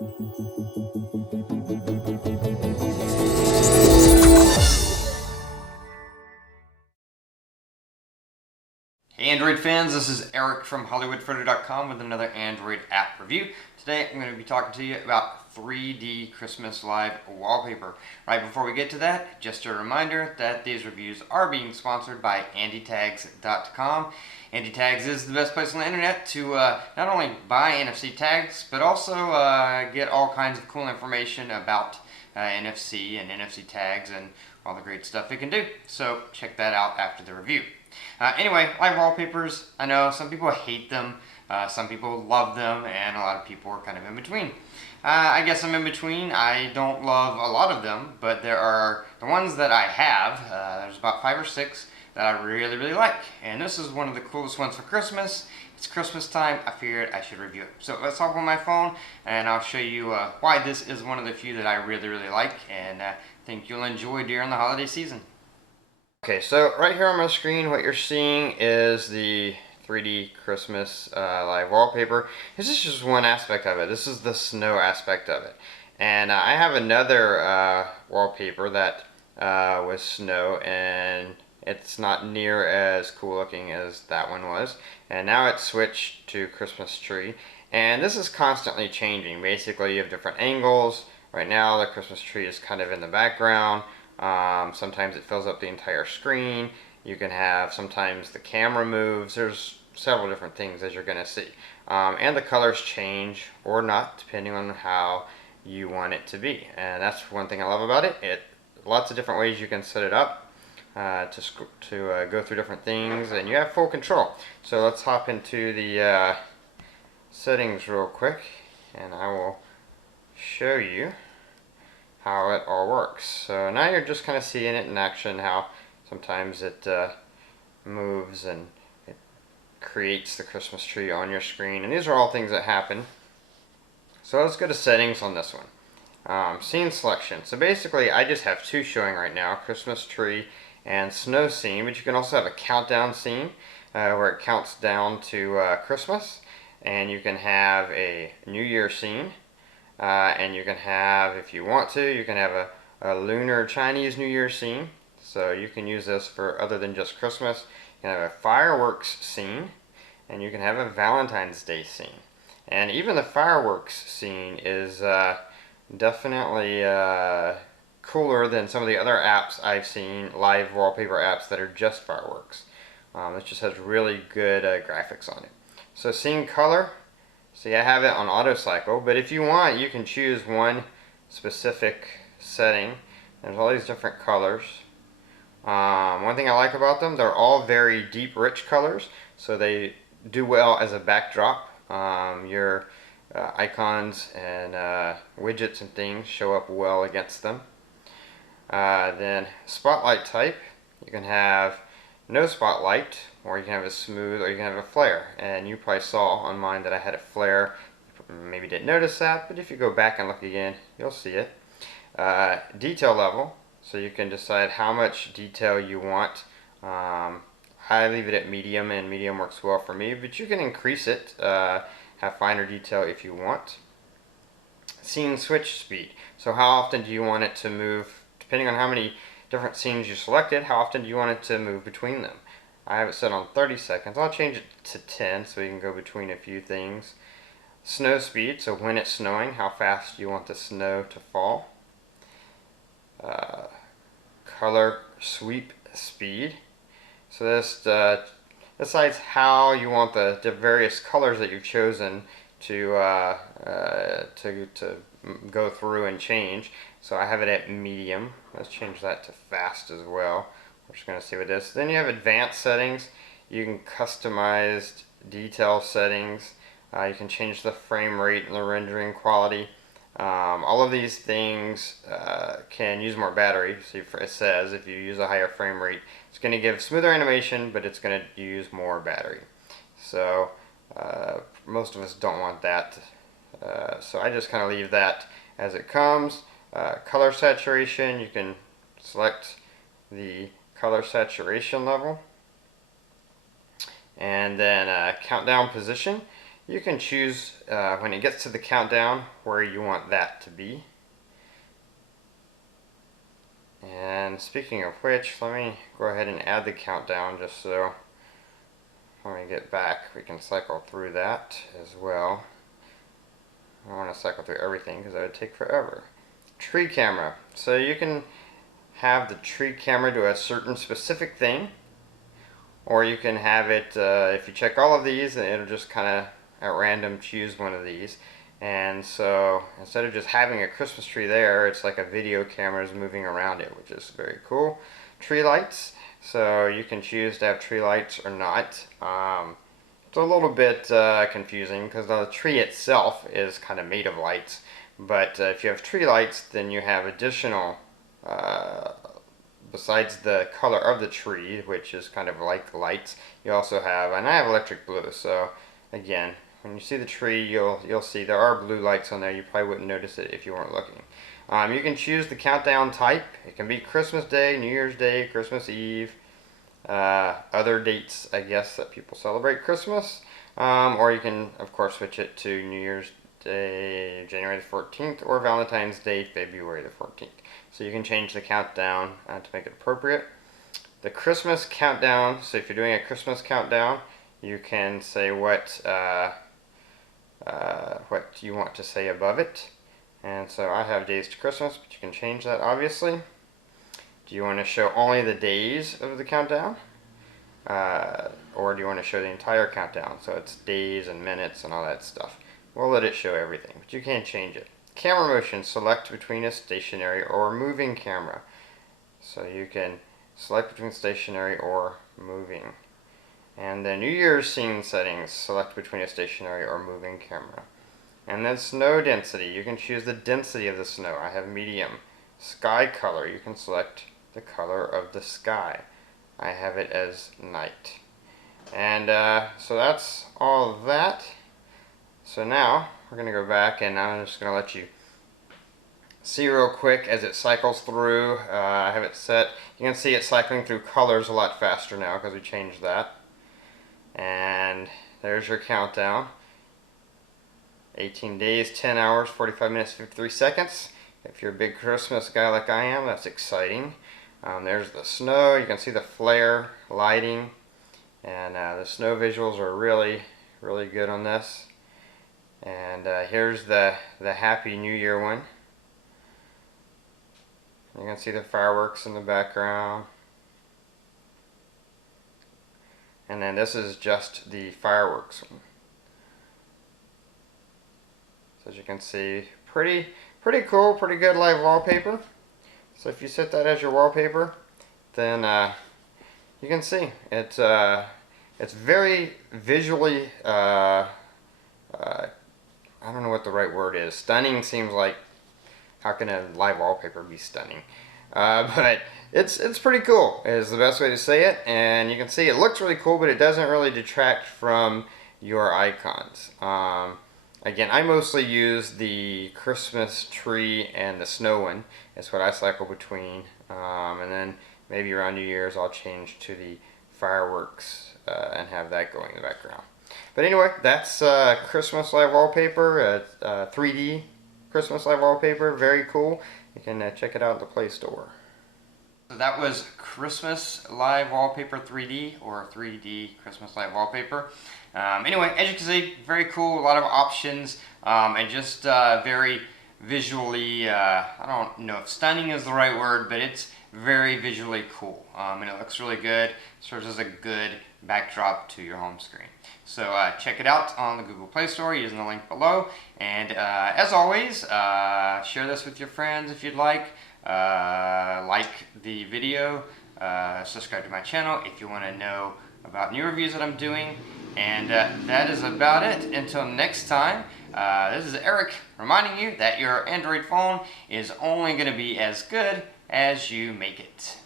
Hey Android fans, this is Eric from hollywoodfrodo.com with another Android app review. Today I'm going to be talking to you about 3D Christmas Live Wallpaper. Right before we get to that, just a reminder that these reviews are being sponsored by AndyTags.com. AndyTags is the best place on the internet to not only buy NFC tags, but also get all kinds of cool information about NFC and NFC tags and all the great stuff it can do. So check that out after the review. Anyway, live wallpapers, I know some people hate them, some people love them, and a lot of people are kind of in between. I guess I'm in between. I don't love a lot of them, but there are the ones that I have. There's about 5 or 6 that I really, really like. And this is one of the coolest ones for Christmas. It's Christmas time. I figured I should review it. So let's hop on my phone, and I'll show you why this is one of the few that I really, really like, and think you'll enjoy during the holiday season. Okay, so right here on my screen, what you're seeing is the 3D Christmas live wallpaper. This is just one aspect of it. This is the snow aspect of it. And I have another wallpaper that was snow, and it's not near as cool looking as that one was. And now it's switched to Christmas tree. And this is constantly changing. Basically, you have different angles. Right now, the Christmas tree is kind of in the background. Sometimes it fills up the entire screen. You can have, sometimes the camera moves. There's several different things as you're going to see. And the colors change or not depending on how you want it to be. And that's one thing I love about it. Lots of different ways you can set it up to go through different things, and you have full control. So let's hop into the settings real quick, and I will show you how it all works. So now you're just kind of seeing it in action, how sometimes it moves and it creates the Christmas tree on your screen, and these are all things that happen. So let's go to settings on this one. Scene selection. So basically I just have 2 showing right now, Christmas tree and snow scene, but you can also have a countdown scene where it counts down to Christmas, and you can have a New Year scene. And you can have, if you want to, you can have a lunar Chinese New Year scene. So you can use this for other than just Christmas. You can have a fireworks scene, and you can have a Valentine's Day scene. And even the fireworks scene is definitely cooler than some of the other apps I've seen, live wallpaper apps that are just fireworks. It just has really good graphics on it. So scene color. See, I have it on auto cycle, but if you want, you can choose one specific setting. There's all these different colors. One thing I like about them, they're all very deep, rich colors, so they do well as a backdrop. Your icons and widgets and things show up well against them. Then spotlight type, you can have no spotlight, or you can have a smooth, or you can have a flare. And you probably saw on mine that I had a flare. Maybe didn't notice that, but if you go back and look again, you'll see it. Detail level, so you can decide how much detail you want. I leave it at medium, and medium works well for me, but you can increase it, have finer detail if you want. Scene switch speed, so how often do you want it to move, depending on how many different scenes you selected, how often do you want it to move between them. I have it set on 30 seconds. I'll change it to 10 so you can go between a few things. Snow speed, so when it's snowing, how fast you want the snow to fall. Color sweep speed, so this decides how you want the various colors that you've chosen to go through and change. So I have it at medium. Let's change that to fast as well. We're just going to see what this. Then you have advanced settings. You can customize detail settings. You can change the frame rate and the rendering quality. All of these things can use more battery. So it says if you use a higher frame rate, it's going to give smoother animation, but it's going to use more battery. So most of us don't want that. So I just kind of leave that as it comes. Color saturation, you can select the color saturation level. And then countdown position, you can choose when it gets to the countdown where you want that to be. And speaking of which, let me go ahead and add the countdown just so when we get back we can cycle through that as well. I don't want to cycle through everything because that would take forever. Tree camera. So you can have the tree camera do a certain specific thing, or you can have it, if you check all of these, then it'll just kind of at random choose one of these. And so instead of just having a Christmas tree there, it's like a video camera is moving around it, which is very cool. Tree lights. So you can choose to have tree lights or not. It's a little bit confusing because the tree itself is kind of made of lights. But if you have tree lights, then you have additional, besides the color of the tree, which is kind of like lights, you also have, and I have electric blue, so again, when you see the tree, you'll see there are blue lights on there. You probably wouldn't notice it if you weren't looking. You can choose the countdown type. It can be Christmas Day, New Year's Day, Christmas Eve, other dates, I guess, that people celebrate Christmas. Or you can, of course, switch it to New Year's Day, January the 14th, or Valentine's Day, February the 14th. So you can change the countdown to make it appropriate. The Christmas countdown, so if you're doing a Christmas countdown, you can say what you want to say above it. And so I have days to Christmas, but you can change that obviously. Do you want to show only the days of the countdown? Or do you want to show the entire countdown? So it's days and minutes and all that stuff. We'll let it show everything, but you can't change it. Camera motion, select between a stationary or moving camera. So you can select between stationary or moving. And the New Year's scene settings, select between a stationary or moving camera. And then snow density, you can choose the density of the snow. I have medium. Sky color, you can select the color of the sky. I have it as night. And so that's all of that. So now we're going to go back and I'm just going to let you see real quick as it cycles through. I have it set. You can see it cycling through colors a lot faster now because we changed that. And there's your countdown. 18 days, 10 hours, 45 minutes, 53 seconds. If you're a big Christmas guy like I am, that's exciting. There's the snow. You can see the flare lighting. And the snow visuals are really, really good on this. And here's the Happy New Year one. You can see the fireworks in the background. And then this is just the fireworks one. So as you can see, pretty cool, pretty good live wallpaper. So if you set that as your wallpaper, then you can see it's very visually I don't know what the right word is. Stunning seems like, how can a live wallpaper be stunning? But it's pretty cool is the best way to say it. And you can see it looks really cool, but it doesn't really detract from your icons. Again, I mostly use the Christmas tree and the snow one. That's what I cycle between. And then maybe around New Year's I'll change to the fireworks and have that going in the background. But anyway, that's Christmas live wallpaper, 3D Christmas live wallpaper, very cool. You can check it out at the Play Store. So that was Christmas live wallpaper 3D, or 3D Christmas live wallpaper. Anyway, as you can see, very cool, a lot of options, and just very visually, I don't know if stunning is the right word, but it's very visually cool. And it looks really good, serves as a good backdrop to your home screen. So check it out on the Google Play Store using the link below. And as always, share this with your friends if you'd like. Like the video, subscribe to my channel if you want to know about new reviews that I'm doing. And that is about it. Until next time, this is Eric reminding you that your Android phone is only going to be as good as you make it.